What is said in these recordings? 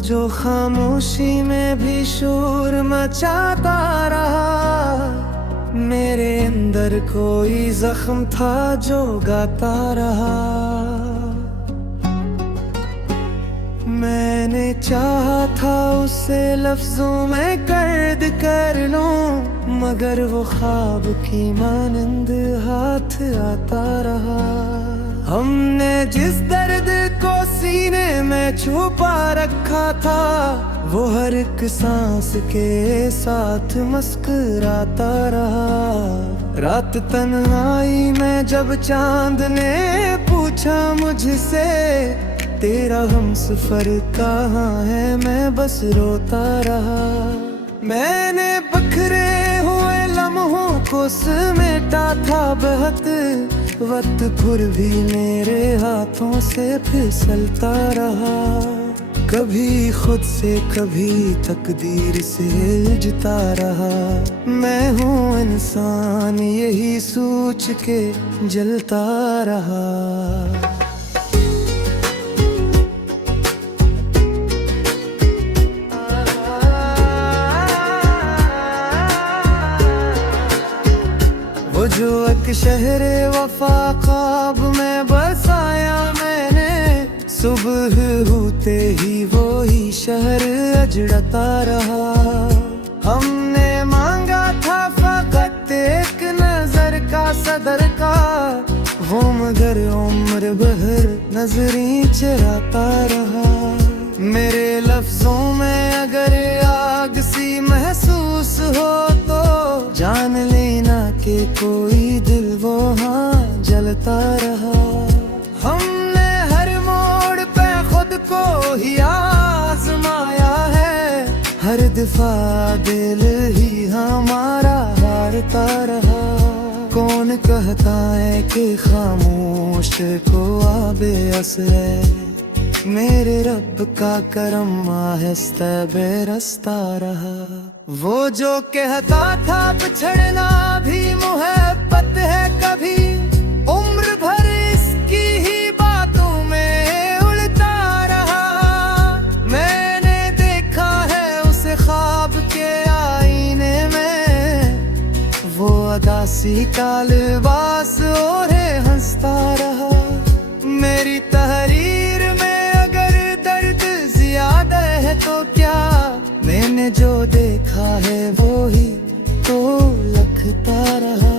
जो खामोशी में भी शोर मचाता रहा, मेरे अंदर कोई जख्म था जो गाता रहा। मैंने चाहा था उसे लफ्जों में कैद कर लूं, मगर वो ख्वाब की मानंद हाथ आता रहा। हमने जिस दर्द को सीने में छुपा रखा था, वो हर एक सांस के साथ मुस्कुराता रहा। रात तन्हाई में जब चांद ने पूछा मुझसे, तेरा हमसफर कहाँ है, मैं बस रोता रहा। मैंने बखरे हुए लम्हों को समेटा था बहुत वक्त, फिर भी मेरे हाथों से फिसलता रहा। कभी खुद से कभी तकदीर से उलझता रहा। मैं हूँ इंसान यही सोच के जलता रहा। वो जो एक शहरे वफा ख्वाब में बसाया मैंने, सुबह होते ही वो ही शहर अजड़ता रहा। हमने मांगा था फकत एक नजर का सदर का, वो मगर उम्र भर नजरें चराता रहा। मेरे लफ्जों में अगर आग सी महसूस हो तो जान लेना कि कोई दिल वो हाँ जलता रहा। हमने हर मोड़ पे खुद को ही आजमाया है, हर दफा दिल ही हमारा हारता रहा। कौन कहता है कि खामोश को आबे असर, मेरे रब का करम आहिस्ता बेरसता रहा। वो जो कहता था बिछड़ना भी मोहब्बत है, कभी उम्र भर इसकी ही बातों में उलझता रहा। मैंने देखा है उसे ख्वाब के आईने में, वो अदासी का लिबास ओढ़े हंसता रहा। मेरी तहरीर में अगर दर्द ज्यादा है तो क्या, मैंने जो देखा है वो ही तो लिखता रहा।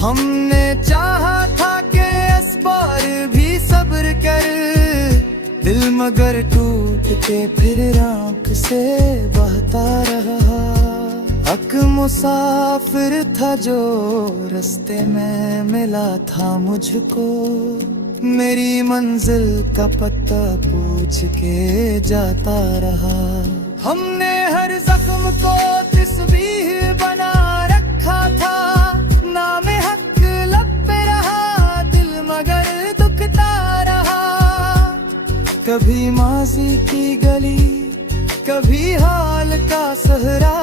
हमने चाहा था कि इस बार भी सब्र कर, दिल मगर टूट के फिर आँख से बहता रहा। हक मुसाफिर था जो रास्ते में मिला था मुझको, मेरी मंजिल का पता पूछ के जाता रहा। हमने हर जख्म को तस्बीह बना रखा था, नाम हक लब पे रहा, दिल मगर दुखता रहा। कभी माजी की गली, कभी हाल का सहरा,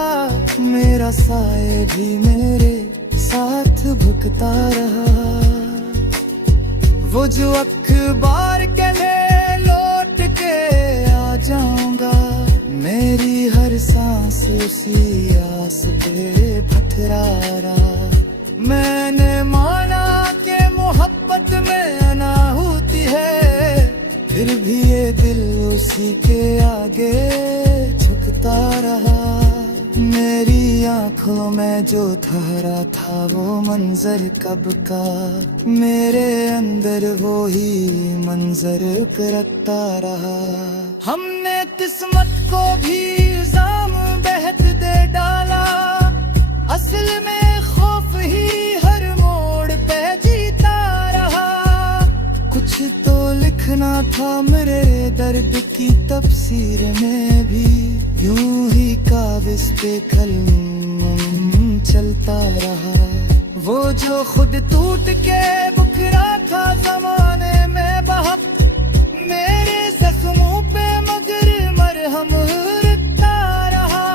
मेरा साए भी मेरे साथ भुगता रहा। वो जो अखबार के लिए लौट के आ जाऊंगा, मेरी हर सांस उसी आस पे पथरा रहा। मैंने माना कि मोहब्बत में अनाहुति है, फिर भी ये दिल उसी के आगे झुकता रहा। मेरी आंखों में जो ठहरा था वो मंजर कब का, मेरे अंदर वो ही मंजर करता रहा। हमने किस्मत को भी इल्जाम बेहद दे डाला, असल में खौफ ही हर मोड़ पे जीता रहा। कुछ तो लिखना था मेरे दर्द की तफसीर में भी, यूं ही कागज पे कलम चलता रहा। वो जो खुद टूट के बुकरा था जमाने में बहक, मेरे जख्मों पे मगर मरहम रखता रहा।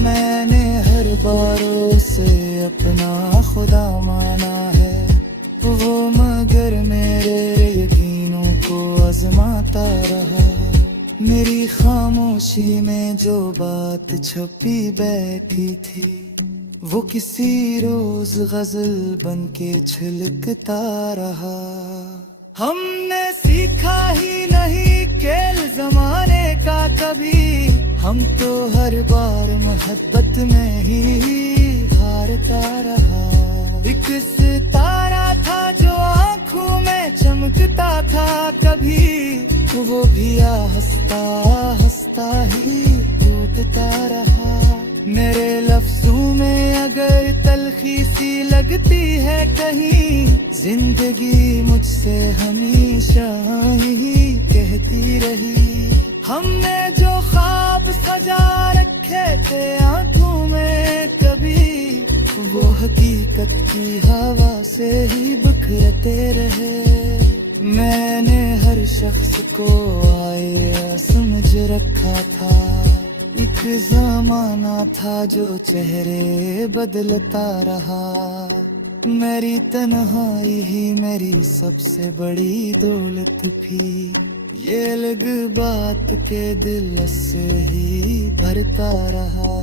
मैंने हर बार उसे अपना खुदा माना है, वो मगर मेरे यकीनों को आजमाता रहा। मेरी खामोशी में जो बात छपी बैठी थी, वो किसी रोज गजल बन के छलकता रहा। हमने सीखा ही नहीं खेल जमाने का कभी, हम तो हर बार मोहब्बत में ही हारता रहा। एक सितारा था जो आंखों में चमकता था कभी, वो भी हंसता हंसता ही टूटता रहा। मेरे लफ्जों में अगर तलखी सी लगती है कहीं, जिंदगी मुझसे हमेशा ही कहती रही। हमने जो ख्वाब सजा रखे थे आंखों में कभी, वो हकीकत की हवा से ही बिखरते रहे। मैंने हर शख्स को आया समझ रखा था, एक जमाना था जो चेहरे बदलता रहा। मेरी तन्हाई ही मेरी सबसे बड़ी दौलत थी, ये अलग बात के दिल से ही भरता रहा।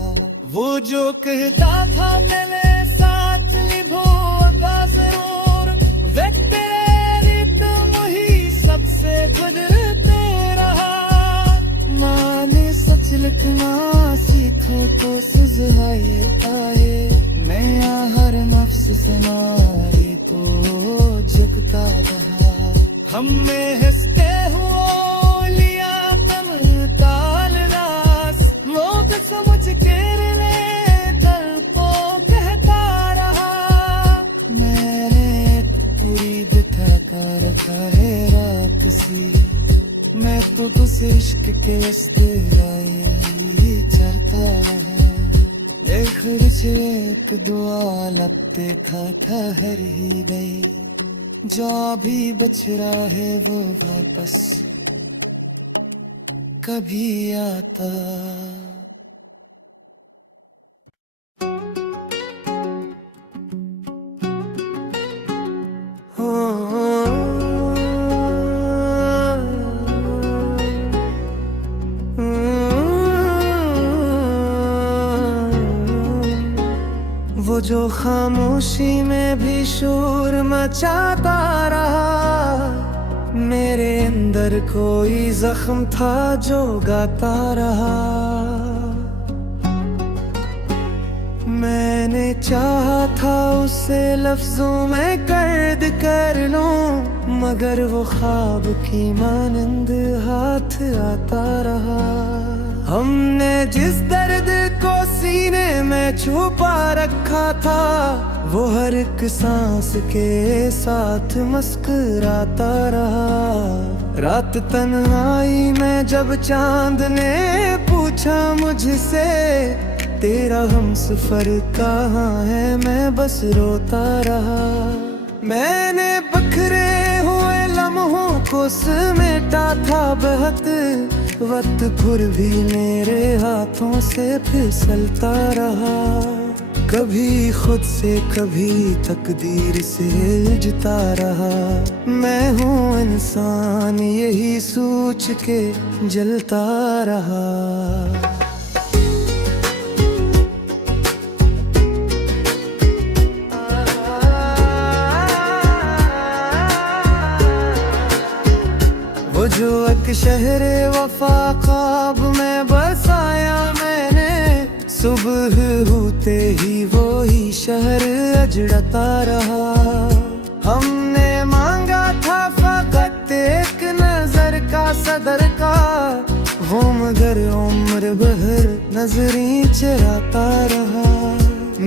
वो जो कहता था मेरे साथ निभाऊंगा जरूर, वे तेरे रित्म ही सबसे बदलते रहा। माने सच लिखना सीखो तो सुझाए आए, नया हर नफ्स सुनाई को जगता रहा। हमने हंसते हुए लिया तम ताल रास, लोग समझ के दल को कहता रहा। मैंने पूरी दिखा कर करे राक्षसी, मैं तो तुझसे इश्क के रस्ते ही चलता रहा। एक दुआ लगते खाता हर ही गई, जो भी बच रहा है वो वापस कभी आता। वो जो खामोशी में भी शोर मचाता रहा, मेरे अंदर कोई जख्म था जो गाता रहा। मैंने चाहा था उसे लफ्जों में कैद कर लूं, मगर वो ख्वाब की मानंद हाथ आता रहा। हमने जिस दर्द को सीने में छुपा रखा था, वो हर एक सांस के साथ मुस्कुराता रहा। रात तन्हाई में जब चांद ने पूछा मुझसे, तेरा हमसफर कहाँ है, मैं बस रोता रहा। मैंने बखरे हुए लम्हों को समेटा था बहुत वक्त, फिर भी मेरे हाथों से फिसलता रहा। कभी खुद से कभी तकदीर से उलझता रहा। मैं हूँ इंसान यही सोच के जलता रहा। वो जो एक शहर वफा ख्वाब में बसाया मैंने, सुबह होते ही वो ही शहर अजड़ता रहा। हमने मांगा था फकत एक नजर का सदर का, वो मगर उम्र भर नजरी चराता रहा।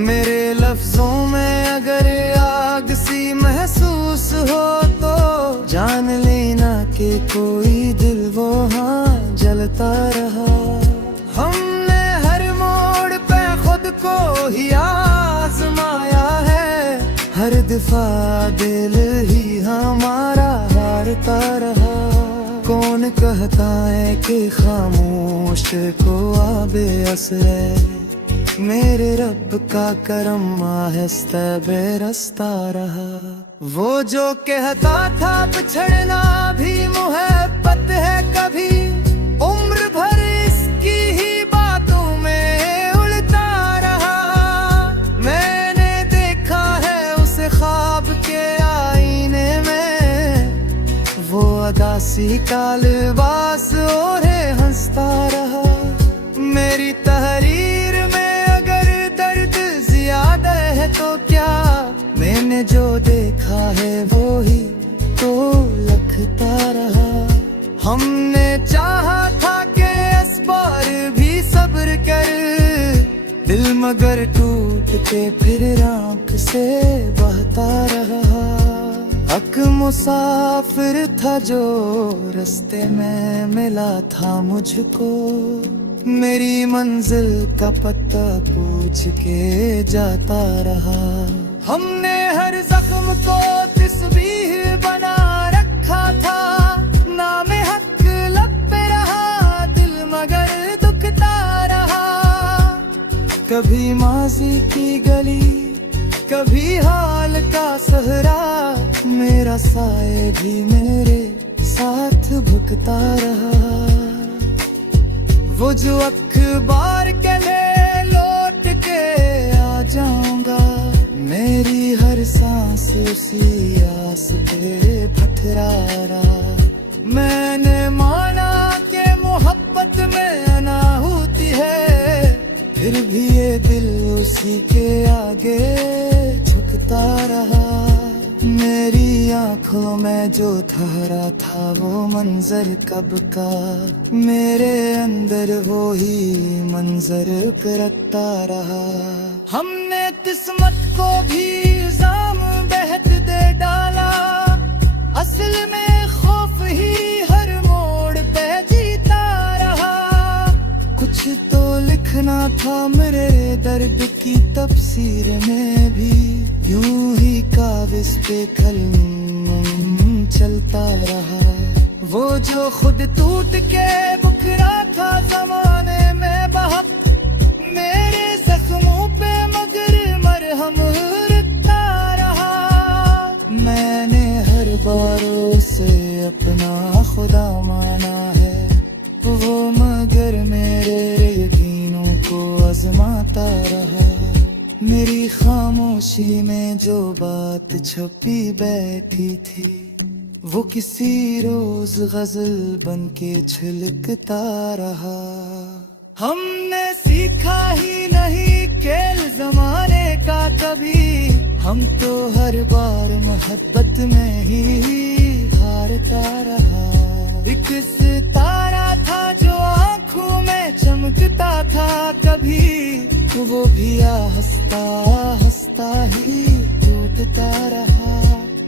मेरे लफ्जों में अगर आग सी महसूस हो तो जान लेना कि कोई दिल वो हाँ जलता रहा। हमने हर मोड़ पे खुद को ही आजमाया है, हर दफा दिल ही हमारा हारता रहा। कौन कहता है कि खामोश को आबे असर, मेरे रब का करम आहिस्ता बेरस्ता रहा। वो जो कहता था बिछड़ना भी मोहब्बत है कभी, उम्र उसी का लिबास ओढ़े हंसता रहा। मेरी तहरीर में अगर दर्द ज्यादा है तो क्या, मैंने जो देखा है वो ही तो लिखता रहा। हमने चाहा था कि इस बार भी सब्र कर, दिल मगर टूट के फिर आंख से बहता रहा। हक मुसाफिर था जो रास्ते में मिला था मुझको, मेरी मंजिल का पता पूछ के जाता रहा। हमने हर जख्म को तस्बीह बना रखा था, नाम हक लब पे रहा, दिल मगर दुखता रहा। कभी माजी की गली, कभी हाल का सहरा, मेरा साए भी मेरे साथ भुगता रहा। वो जो अखबार के लिए लौट के आ जाऊंगा, मेरी हर सांस उसी आस पे भटरा रहा। मैंने माना कि मोहब्बत में अनाहुति है, फिर भी ये दिल उसी के आगे झुकता रहा। मेरी आंखों में जो ठहरा था वो मंजर कब का, मेरे अंदर वो ही मंजर करता रहा। हमने किस्मत को भी इल्जाम बेहद दे डाला, असल में खौफ ही हर मोड़ पे जीता रहा। कुछ तो लिखना था मेरे दर्द की तफसीर में भी, यूं ही कागज पे कलम चलता रहा। वो जो खुद टूट के मुकरा था जमाने में बहक, मेरे जख्मों पे मगर मरहम रखता रहा। मैंने हर बार उसे अपना खुदा माना है, वो मगर मेरे यकीनों को आजमाता रहा। मेरी खामोशी में जो बात छुपी बैठी थी, वो किसी रोज गजल बन के छलकता रहा। हमने सीखा ही नहीं खेल जमाने का कभी, हम तो हर बार मोहब्बत में ही हारता रहा। एक सितारा था जो आंखों में चमकता था कभी, वो भी हंसता हंसता ही टूटता रहा।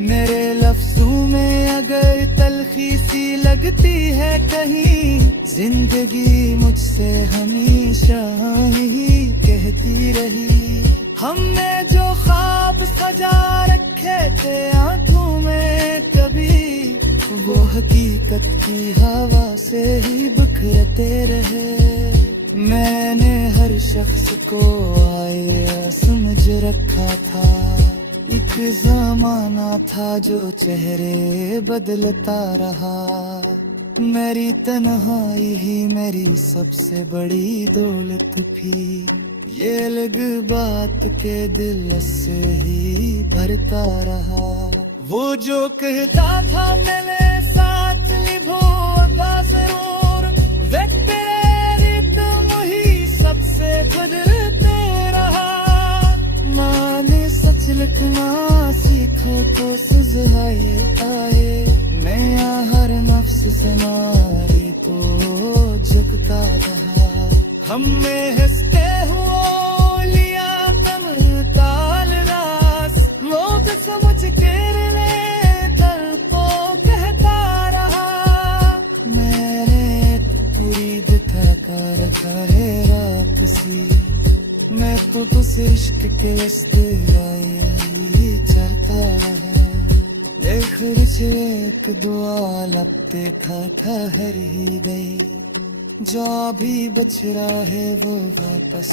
मेरे लफ्जों में अगर तलखी सी लगती है कहीं, जिंदगी मुझसे हमेशा ही कहती रही। हमने जो ख्वाब सजा रखे थे आंखों में कभी, वो हकीकत की हवा से ही बिखरते रहे। मैंने हर शख्स को आया समझ रखा था, एक जमाना था जो चेहरे बदलता रहा। मेरी तन्हाई ही मेरी सबसे बड़ी दौलत थी, ये अलग बात के दिल से ही भरता रहा। वो जो कहता था मेरे साथ निभाऊंगा जरूर, वे तेरे तुम ही सबसे बदलते रहा। माने सच लिखना सीखो तो सुझाए आए, नया हर नफ्स सनारे को झुकता रहा। हमने हंसते हुए लिया तम ताल रास, लोग समझ के दल को कहता रहा। मैंने पूरी दिखा कर करे रात सी, मैं तो बस इश्क के रास्ते आई चलता रहा। एक दुआ लब देखा था हर ही गई, जो भी बच रहा है वो वापस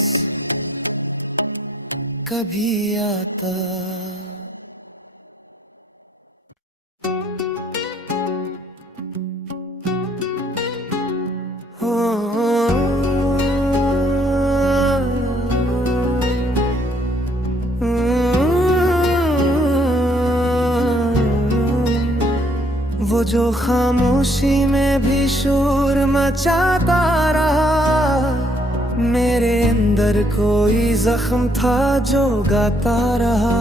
कभी आता। वो जो खामोशी में भी शोर मचाता रहा। मेरे अंदर कोई जख्म था जो गाता रहा।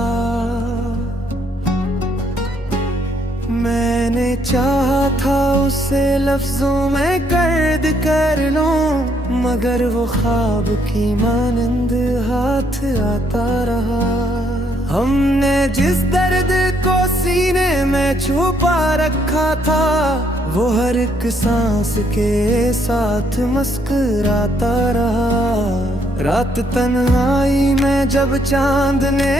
मैंने चाहा था उसे लफ्जों में कैद कर लूं, मगर वो ख्वाब की मानंद हाथ आता रहा। हमने जिस दर्द को सीने में छुपा रखा था, वो हर एक सांस के साथ मुस्कुराता रहा। रात तन्हाई में जब चांद ने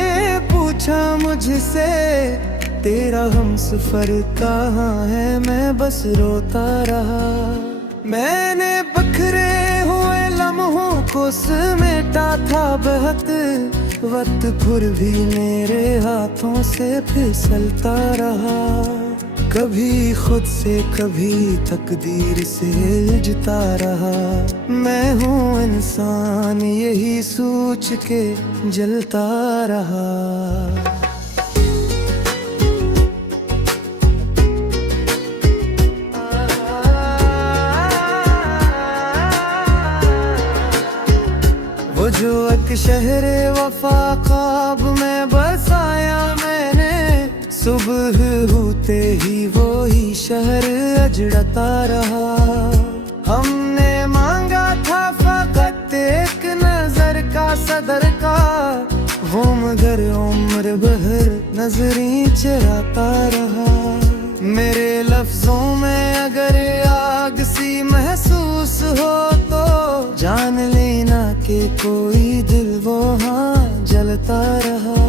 पूछा मुझसे, तेरा हमसफर कहाँ है, मैं बस रोता रहा। मैंने बखरे हुए लम्हों को समेटा था बहुत वक्त, फिर भी मेरे हाथों से फिसलता रहा। कभी खुद से कभी तकदीर से उलझता रहा। मैं हूँ इंसान यही सोच के जलता रहा। वो जो एक शहर वफा ख्वाब में बसाया मैंने, सुबह होते ही वो ही शहर अजड़ता रहा। हमने मांगा था फकत एक नजर का सदर का, वो मगर उम्र भर नजरी चराता रहा। मेरे लफ्जों में अगर आग सी महसूस हो तो जान लेना कि कोई दिल वो हाँ जलता रहा।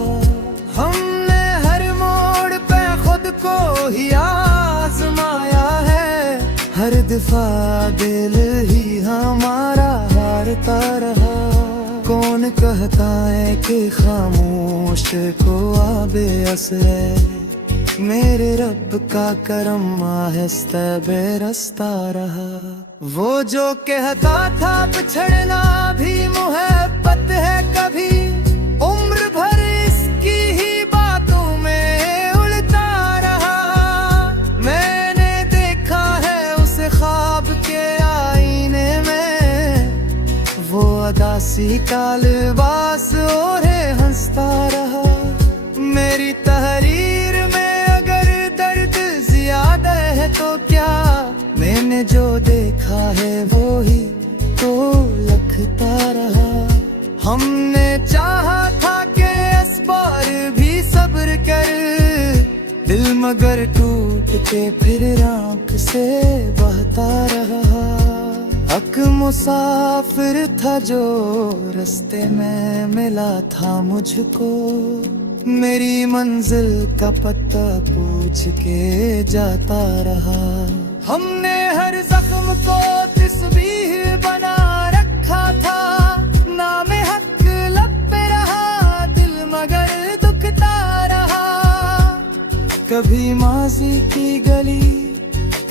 हमने हर मोड़ पे खुद को ही आजमाया है, हर दफा दिल ही हमारा हारता रहा। कौन कहता है कि खामोश को आबे असर, मेरे रब का करम आहिस्ता बेरसता रहा। वो जो कहता था बिछड़ना भी मोहब्बत है, कभी उम्र भर इसकी ही बातों में उलझता रहा। मैंने देखा है उसे ख्वाब के आईने में, वो अदासी का लिबास ओढ़े हंसता रहा। मेरी तहरीर में तो क्या, मैंने जो देखा है वो ही तो लिखता रहा। हमने चाहा था कि इस बार भी सब्र कर, दिल मगर टूट के फिर आँख से बहता रहा। हक मुसाफिर था जो रास्ते में मिला था मुझको, मेरी मंजिल का पता पूछ के जाता रहा। हमने हर जख्म को तस्बीह बना रखा था, नाम हक लब पे रहा, दिल मगर दुखता रहा। कभी माजी की गली,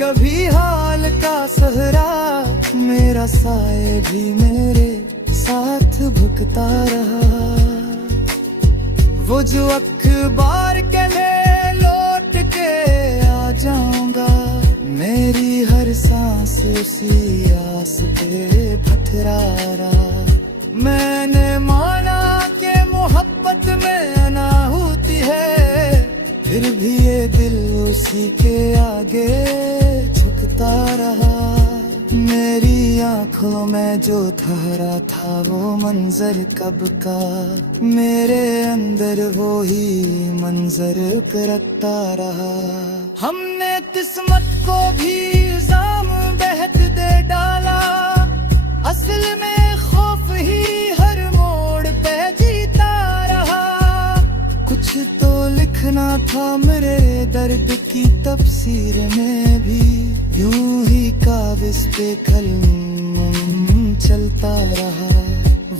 कभी हाल का सहरा, मेरा साए भी मेरे साथ भुगता रहा। वो जो अखबार के लिए लौट के आ जाऊंगा, मेरी हर सांस उसी आस पे पथरा रहा। मैंने माना कि मोहब्बत में अना होती है, फिर भी ये दिल उसी के आगे झुकता रहा। मेरी आंखों में जो ठहरा था वो मंजर कब का, मेरे अंदर वो ही मंजर करता रहा। हमने किस्मत को भी इल्जाम बेहद दे डाला, असल में खौफ ही हर मोड़ पे जीता रहा। कुछ तो लिखना था मेरे दर्द की तफसीर में भी, यूं ही कागज पे कलम चलता रहा।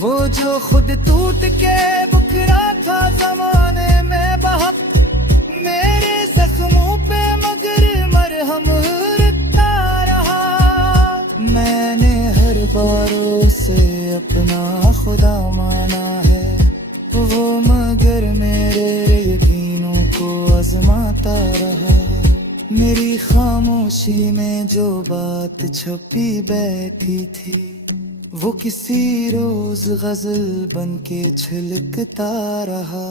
वो जो खुद टूट के बुकरा था जमाने में बहुत, मेरे जख्मों पे मगर मरहम रखता रहा। मैंने हर बार उसे अपना खुदा माना है, वो मगर मेरे यकीनों को आजमाता रहा। मेरी खाम खामोशी में जो बात छुपी बैठी थी, वो किसी रोज गजल बन के छलकता रहा।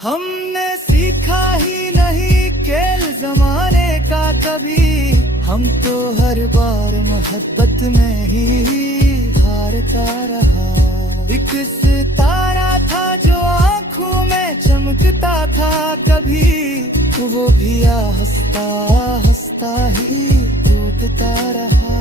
हमने सीखा ही नहीं खेल जमाने का कभी, हम तो हर बार मोहब्बत में ही हारता रहा। एक सितारा था जो आंखों में चमकता था कभी, वो भी हंसता हंसता ही टूटता रहा।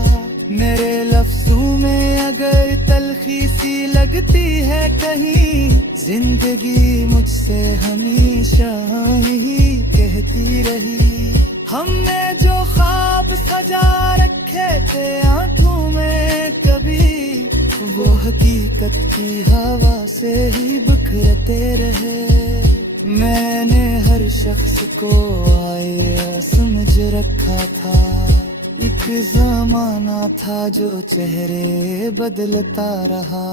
मेरे लफ्जों में अगर तलखी सी लगती है कहीं, जिंदगी मुझसे हमेशा ही कहती रही। हमने जो ख्वाब सजा रखे थे आंखों में कभी, वो हकीकत की हवा से ही बिखरते रहे। मैंने हर शख्स को आए समझ रखा था, एक जमाना था जो चेहरे बदलता रहा।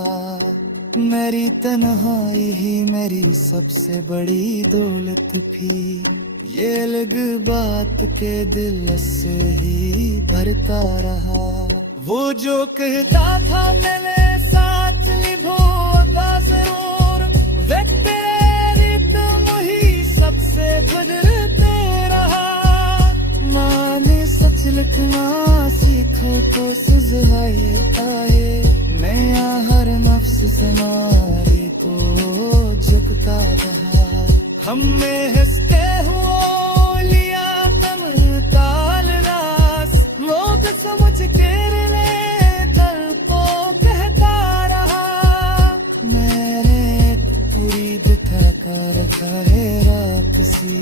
मेरी तन्हाई ही मेरी सबसे बड़ी दौलत थी, ये अलग बात के दिल से ही भरता रहा। वो जो कहता था मेरे साथ निभाऊंगा जरूर, वे तेरे रित्म ही सबसे बदलते रहा। माने सच लिखना सीखो तो सुझाए आए, नया हर नफ्स से नारे को झुकता रहा। हमने हंसते हुए लिया तम ताल रास, लोग समझ के दिल को कहता रहा। मैंने पूरी दिखा कर करे राक्षसी,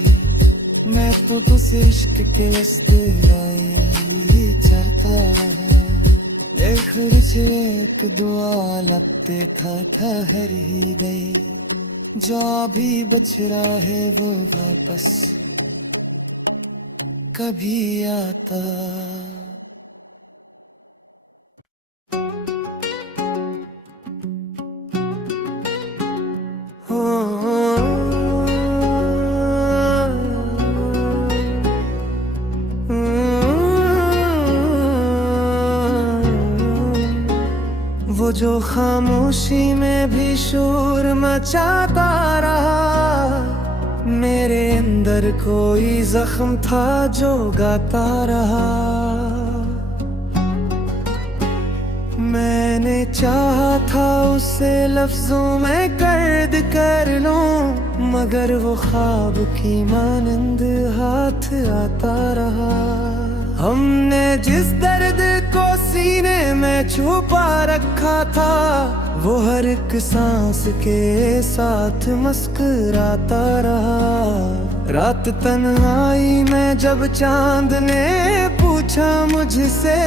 मैं तो तुझ इश्क के रास्ते चलता रहा। एक दुआ लगते था हर ही गई, जो भी बच रहा है वो वापस कभी आता। वो जो खामोशी में भी शोर मचाता रहा, मेरे अंदर कोई जख्म था जो गाता रहा। मैंने चाहा था उसे लफ्जों में कैद कर लूं, मगर वो ख्वाब की मानंद हाथ आता रहा। हमने जिस दर्द को सीने में छुपा रखा था, वो हर एक सांस के साथ मुस्कुराता रहा। रात तन्हाई में जब चांद ने पूछा मुझसे,